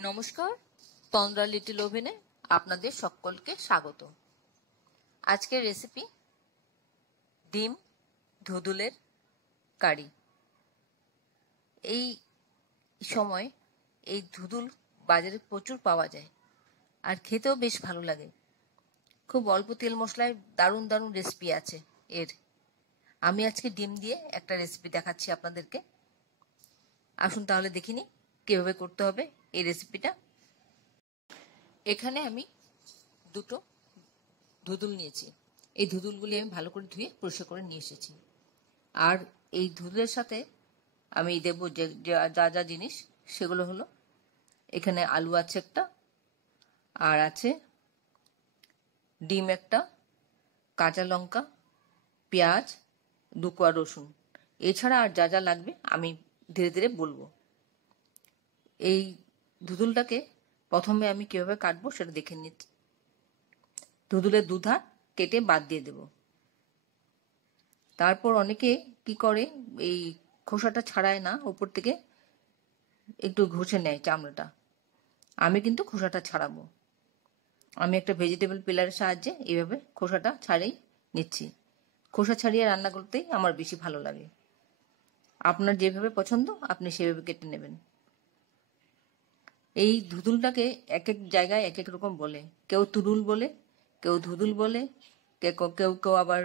নমস্কার, তন্দ্রা লিটল ওভেনে আপনাদের সকলকে স্বাগত। আজকের রেসিপি ডিম ধুদুলের কারি। এই সময় এই ধুদুল বাজারে প্রচুর পাওয়া যায় আর খেতেও বেশ ভালো লাগে। খুব অল্প তেল মশলায় দারুণ দারুণ রেসিপি আছে এর। আমি আজকে ডিম দিয়ে একটা রেসিপি দেখাচ্ছি আপনাদেরকে। আসুন তাহলে দেখিনি কিভাবে করতে হবে এই রেসিপিটা। এখানে আমি দুটো ধুদুল নিয়েছি। এই ধুদুলগুলি আমি ভালো করে ধুয়ে পরিষ্কার করে নিয়ে এসেছি। আর এই ধুদুলের সাথে আমি দেবো যে যা যা জিনিস, সেগুলো হলো এখানে আলু আছে একটা, আর আছে ডিম একটা, কাঁচা লঙ্কা, পেঁয়াজ, 2 কোয়া রসুন। এছাড়া আর যা যা লাগবে আমি ধীরে ধীরে বলবো। এই ধুদুলটাকে প্রথমে আমি কিভাবে কাটবো সেটা দেখে নিচ্ছি। ধুদুলের দুধা কেটে বাদ দিয়ে দেব। তারপর অনেকে কি করে, এই খোসাটা ছাড়ায় না, উপর থেকে একটু ঘষে নেয় চামড়াটা। আমি কিন্তু খোসাটা ছাড়াবো। আমি একটা ভেজিটেবল পিলারের সাহায্যে এইভাবে খোসাটা ছাড়িয়ে নিচ্ছি। খোসা ছাড়িয়ে রান্না করতেই আমার বেশি ভালো লাগে। আপনার যেভাবে পছন্দ আপনি সেভাবে কেটে নেবেন। এই ধুদুলটাকে এক এক জায়গায় এক এক রকম বলে। কেউ তুরুল বলে, কেউ ধুদুল বলে, কেউ কেউ কেউ আবার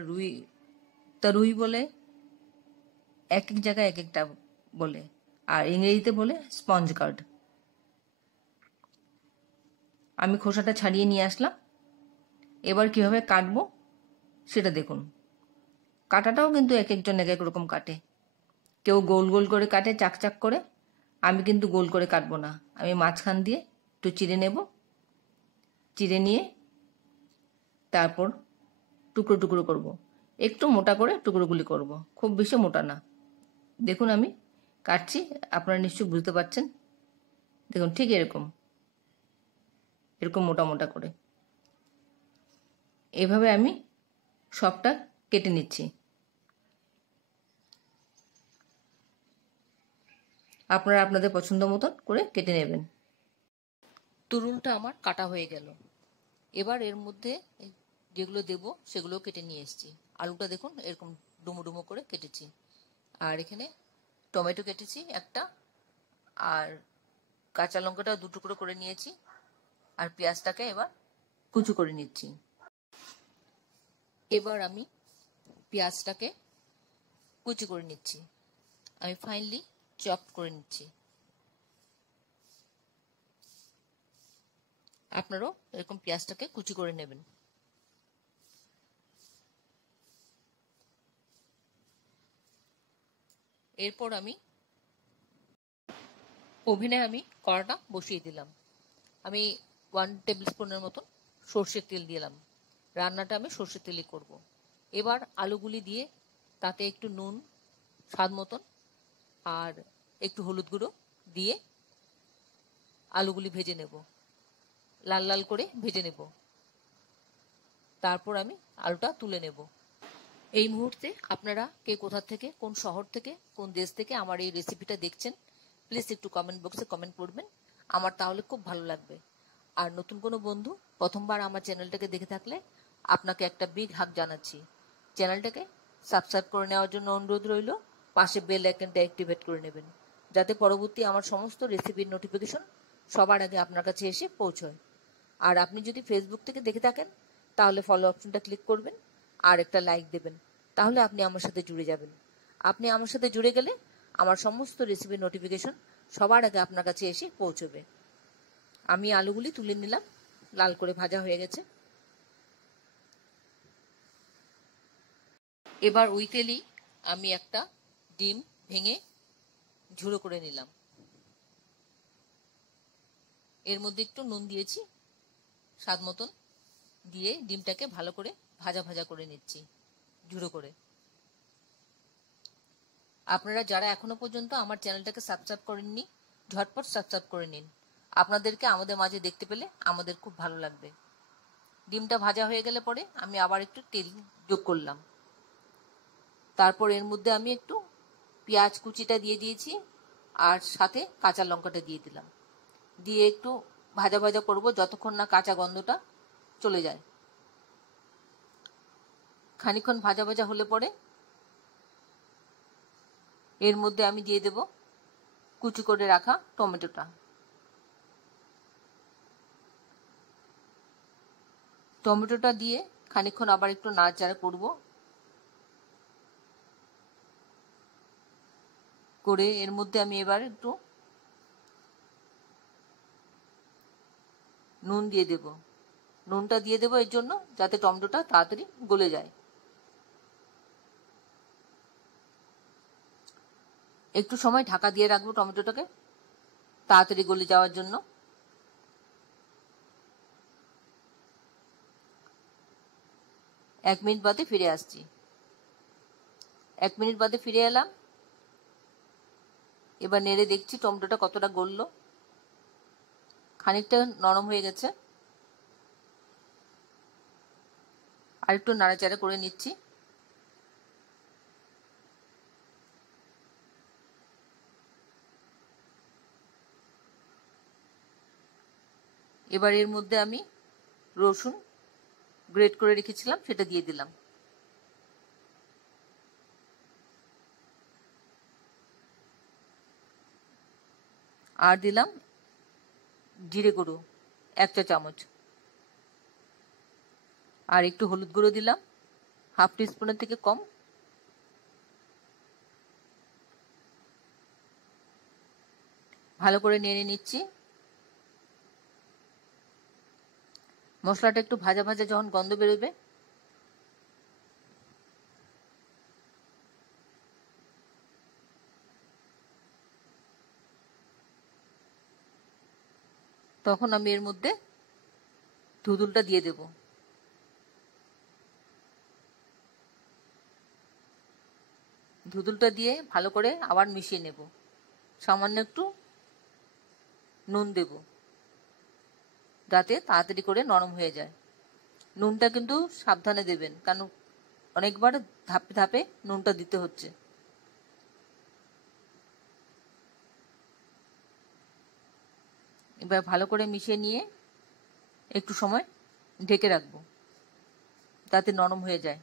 তরুই বলে। এক এক জায়গায় এক একটা বলে। আর ইংরেজিতে বলে স্পঞ্জ কার্ড। আমি খোসাটা ছাড়িয়ে নিয়ে আসলাম। এবার কিভাবে কাটবো সেটা দেখুন। কাটাটাও কিন্তু এক একজন এক এক রকম কাটে। কেউ গোল গোল করে কাটে, চাকচাক করে। আমি কিন্তু গোল করে কাটবো না। আমি মাঝখান দিয়ে একটু চিড়ে নেব। চিড়ে নিয়ে তারপর টুকরো টুকরো করব। একটু মোটা করে টুকরোগুলি করব, খুব বেশি মোটা না। দেখুন আমি কাটছি, আপনারা নিশ্চয়ই বুঝতে পারছেন। দেখুন ঠিক এরকম মোটা মোটা করে এভাবে আমি সবটা কেটে নিচ্ছি। আপনারা আপনাদের পছন্দ মতন করে কেটে নেবেন। তুরুলটা আমার কাটা হয়ে গেল। এবার এর মধ্যে যেগুলো দেব সেগুলো কেটে নিয়ে এসেছি। আলুটা দেখুন এরকম ডুমো ডুমো করে কেটেছি। আর এখানে টমেটো কেটেছি একটা, আর কাঁচা লঙ্কাটা 2 টুকরো করে নিয়েছি। আর পেঁয়াজটাকে এবার কুচু করে নিচ্ছি। এবার আমি পেঁয়াজটাকে কুচি করে নিচ্ছি। আমি ফাইনলি চপ করে নিচ্ছি। আপনারাও এরকম পেঁয়াজটাকে কুচি করে নেবেন। এরপর আমি ওভেনে কড়াটা বসিয়ে দিলাম। আমি 1 টেবিল স্পুনের মতন সর্ষের তেল দিলাম। রান্নাটা আমি সর্ষের তেলে করব। এবার আলুগুলি দিয়ে তাতে একটু নুন স্বাদ মতন আর একটু হলুদ গুঁড়ো দিয়ে আলুগুলি ভেজে নেব, লাল লাল করে ভেজে নেব। তারপর আমি আলুটা তুলে নেব। এই মুহূর্তে আপনারা কে কোথা থেকে, কোন শহর থেকে, কোন দেশ থেকে আমার এই রেসিপিটা দেখছেন, প্লিজ একটু কমেন্ট বক্সে কমেন্ট করবেন। আমার তাহলে খুব ভালো লাগবে। আর নতুন কোনো বন্ধু প্রথমবার আমার চ্যানেলটাকে দেখে থাকলে আপনাকে একটা বিগ হাগ জানাচ্ছি। চ্যানেলটাকে সাবস্ক্রাইব করে নেওয়ার জন্য অনুরোধ রইল। পাশে বেল আইকনটা অ্যাক্টিভেট করে নেবেন, যাতে পরবর্তী আমার সমস্ত রেসিপির নোটিফিকেশন সবার আগে আপনার কাছে এসে পৌঁছয়। আর আপনি যদি ফেসবুক থেকে দেখে থাকেন তাহলে ফলো অপশনটা ক্লিক করবেন আর একটা লাইক দেবেন। তাহলে আপনি আমার সাথে জুড়ে যাবেন। আপনি আমার সাথে জুড়ে গেলে আমার সমস্ত রেসিপির নোটিফিকেশন সবার আগে আপনার কাছে এসে পৌঁছবে। আমি আলুগুলি তুলে নিলাম, লাল করে ভাজা হয়ে গেছে। এবার ওই তেলেই আমি একটা ডিম ভেঙে ঝুড়ো করে নিলাম। এর মধ্যে একটু নুন দিয়েছি স্বাদ মতন, দিয়ে ডিমটাকে ভালো করে ভাজা ভাজা করে নিচ্ছি ঝুড়ো করে। আপনারা যারা এখনো পর্যন্ত আমার চ্যানেলটাকে সাবস্ক্রাইব করেননি, ঝটপট সাবস্ক্রাইব করে নিন। আপনাদেরকে আমাদের মাঝে দেখতে পেলে আমাদের খুব ভালো লাগবে। ডিমটা ভাজা হয়ে গেলে পরে আমি আবার একটু তেল যোগ করলাম। তারপর এর মধ্যে আমি একটু পেঁয়াজ কুচিটা দিয়ে দিয়েছি আর সাথে কাঁচা লঙ্কাটা দিয়ে দিলাম। দিয়ে একটু ভাজা ভাজা করব যতক্ষণ না কাঁচা গন্ধটা চলে যায়। খানিকক্ষণ ভাজা ভাজা হলে পরে এর মধ্যে আমি দিয়ে দেব কুচি করে রাখা টমেটোটা। টমেটোটা দিয়ে খানিকক্ষণ আবার একটু নাড়াচাড়া করব, করে এর মধ্যে আমি এবার একটু নুন দিয়ে দেব। নুনটা দিয়ে দেবো এর জন্য যাতে টমেটোটা তাড়াতাড়ি গলে যায়। একটু সময় ঢাকা দিয়ে রাখবো টমেটোটাকে তাড়াতাড়ি গলে যাওয়ার জন্য। 1 মিনিট বাদে ফিরে আসছি। 1 মিনিট বাদে ফিরে এলাম। এবার নেড়ে দেখছি টমেটোটা কতটা গললো। খানিকটা নরম হয়ে গেছে, আর একটু নাড়াচাড়া করে নিচ্ছি। এবার এর মধ্যে আমি রসুন গ্রেট করে রেখেছিলাম সেটা দিয়ে দিলাম। আর দিলাম জিরে গুঁড়ো 1 চা চামচ, আর একটু হলুদ গুঁড়ো দিলাম হাফ টিস্পুনের থেকে কম। ভালো করে নেড়ে নিচ্ছি। মশলাটা একটু ভাজা ভাজা যখন গন্ধ বেরোবে তখন আমি এর মধ্যে ধুদুলটা দিয়ে দেব। ধুদুলটা দিয়ে ভালো করে আবার মিশিয়ে নেব। সামান্য একটু নুন দেব যাতে তাড়াতাড়ি করে নরম হয়ে যায়। নুনটা কিন্তু সাবধানে দেবেন, কারণ অনেকবার ধাপে ধাপে নুনটা দিতে হচ্ছে। এবার ভালো করে মিশিয়ে নিয়ে একটু সময় ঢেকে রাখবো যাতে নরম হয়ে যায়।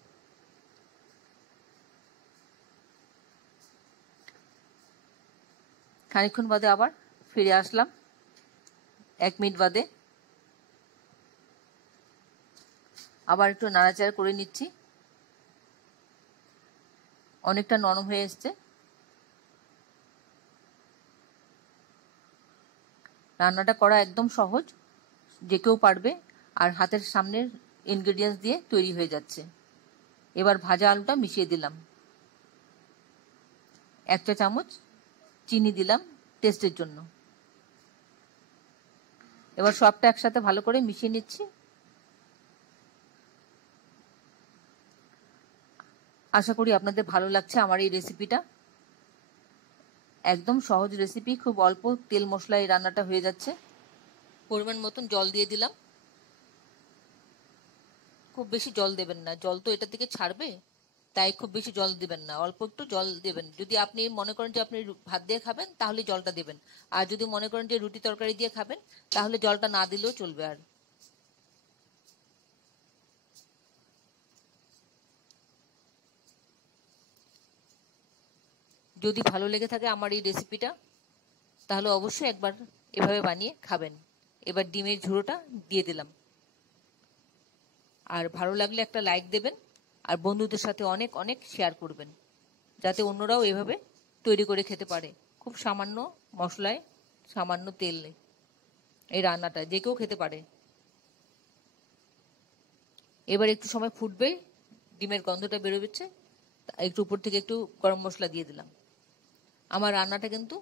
খানিকক্ষণ বাদে আবার ফিরে আসলাম 1 মিনিট বাদে। আবার একটু নাড়াচাড়া করে নিচ্ছি। অনেকটা নরম হয়ে এসছে। রান্নাটা করা একদম সহজ, যে কেউ পারবে, আর হাতের সামনের ইনগ্রেডিয়েন্টস দিয়ে তৈরি হয়ে যাচ্ছে। এবার ভাজা আলুটা মিশিয়ে দিলাম। 1 চা চামচ চিনি দিলাম টেস্টের জন্য। এবার সবটা একসাথে ভালো করে মিশিয়ে নিচ্ছি। আশা করি আপনাদের ভালো লাগছে আমার এই রেসিপিটা। একদম সহজ রেসিপি, খুব অল্প তেল মশলা এই রান্নাটা হয়ে যাচ্ছে। পরিমাণ মতন জল দিয়ে দিলাম। খুব বেশি জল দেবেন না, জল তো এটা থেকে ছাড়বে, তাই খুব বেশি জল দিবেন না, অল্প একটু জল দেবেন। যদি আপনি মনে করেন যে আপনি ভাত দিয়ে খাবেন তাহলে জলটা দেবেন, আর যদি মনে করেন যে রুটি তরকারি দিয়ে খাবেন তাহলে জলটা না দিলেও চলবে। আর যদি ভালো লেগে থাকে আমার এই রেসিপিটা তাহলে অবশ্যই একবার এভাবে বানিয়ে খাবেন। এবার ডিমের ঝুড়োটা দিয়ে দিলাম। আর ভালো লাগলে একটা লাইক দেবেন, আর বন্ধুদের সাথে অনেক অনেক শেয়ার করবেন যাতে অন্যরাও এভাবে তৈরি করে খেতে পারে। খুব সামান্য মশলায় সামান্য তেলে এই রান্নাটা যে কেউ খেতে পারে। এবার একটু সময় ফুটবে, ডিমের গন্ধটা বেরোচ্ছে, একটু উপর থেকে একটু গরম মশলা দিয়ে দিলাম। আমার রান্নাটা কিন্তু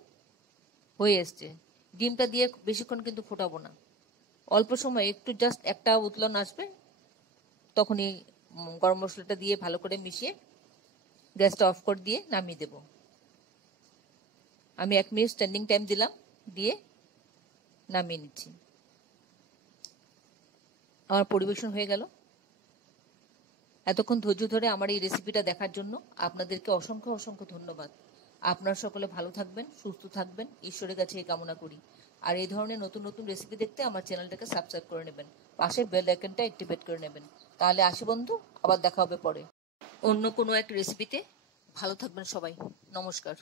হয়ে এসছে। ডিমটা দিয়ে বেশিক্ষণ কিন্তু ফোটাবো না, অল্প সময় একটু জাস্ট একটা উতলন আসবে তখনই গরম মশলাটা দিয়ে ভালো করে মিশিয়ে গ্যাসটা অফ করে দিয়ে নামিয়ে দেব। আমি 1 মিনিট স্ট্যান্ডিং টাইম দিলাম, দিয়ে নামিয়ে নিচ্ছি। আমার পরিবেশন হয়ে গেল। এতক্ষণ ধৈর্য ধরে আমার এই রেসিপিটা দেখার জন্য আপনাদেরকে অসংখ্য অসংখ্য ধন্যবাদ। আপনারা সকলে ভালো থাকবেন, সুস্থ থাকবেন, ঈশ্বরের কাছে এই কামনা করি। আর এই ধরনের নতুন নতুন রেসিপি দেখতে আমার চ্যানেলটাকে সাবস্ক্রাইব করে নেবেন, পাশের বেল আইকনটা অ্যাক্টিভেট করে নেবেন। তাহলে আসি বন্ধু, আবার দেখা হবে পরে অন্য কোনো এক রেসিপিতে। ভালো থাকবেন সবাই, নমস্কার।